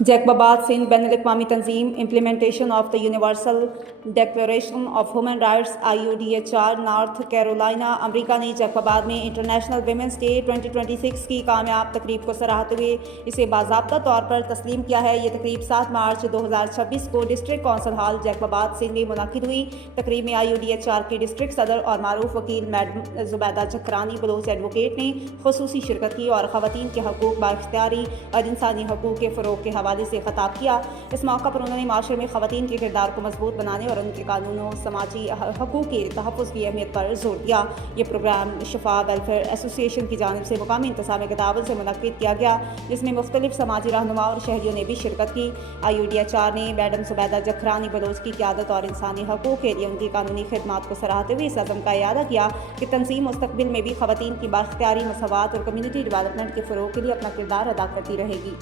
जैकबाबाद सिंध बैनुल-अक़वामी तंजीम implementation of the universal declaration of human rights IUDHR North Carolina America ने जैकबाबाद में इंटरनेशनल विमेंस डे 2026 की कामयाब तकरीब को सराहते हुए इसे बाज़ाब्ता तौर पर तस्लीम किया है। ये तकरीब 7 मार्च 2026 को district council hall Jacobabad Sindh में मुनक़िद हुई। तकरीब में IUDHR के डिस्ट्रिक्ट सदर और मारूफ वकील madam Zubaida Jakhrani Bloch advocate ने खुसूसी शिरकत की और ख़वातीन के हकूक़ बाइख्तियारी और इंसानी हकूक़ के फ़रोग़ के हवाले से ख़िताब किया। इस मौका पर उन्होंने माशरे में ख़वातीन के किरदार को मजबूत बनाने और उनके कानूनों समाजी हकूक़ के तहफ़्फ़ुज़ की अहमियत पर जोर दिया। ये प्रोग्राम शफा वेलफेयर एसोसिएशन की जानिब से मुकामी इंतज़ाम के ताउन से मुनक़्क़िद किया गया, जिसमें मुख्तलिफ समाजी रहनुमा और शहरियों ने भी शिरकत की। IUDHR ने मैडम ज़ुबैदा जखरानी बलोच की क़यादत और इंसानी हकूक़ के लिए उनकी कानूनी खिदमात को सराहते हुए इस अज़म का इयादा किया कि तंजीम मुस्तक़बिल में भी ख़वातीन की बाइख्तियारी, मसवात और कम्यूनिटी डेवलपमेंट के फ़रोग़ के लिए अपना किरदार अदा करती रहेगी।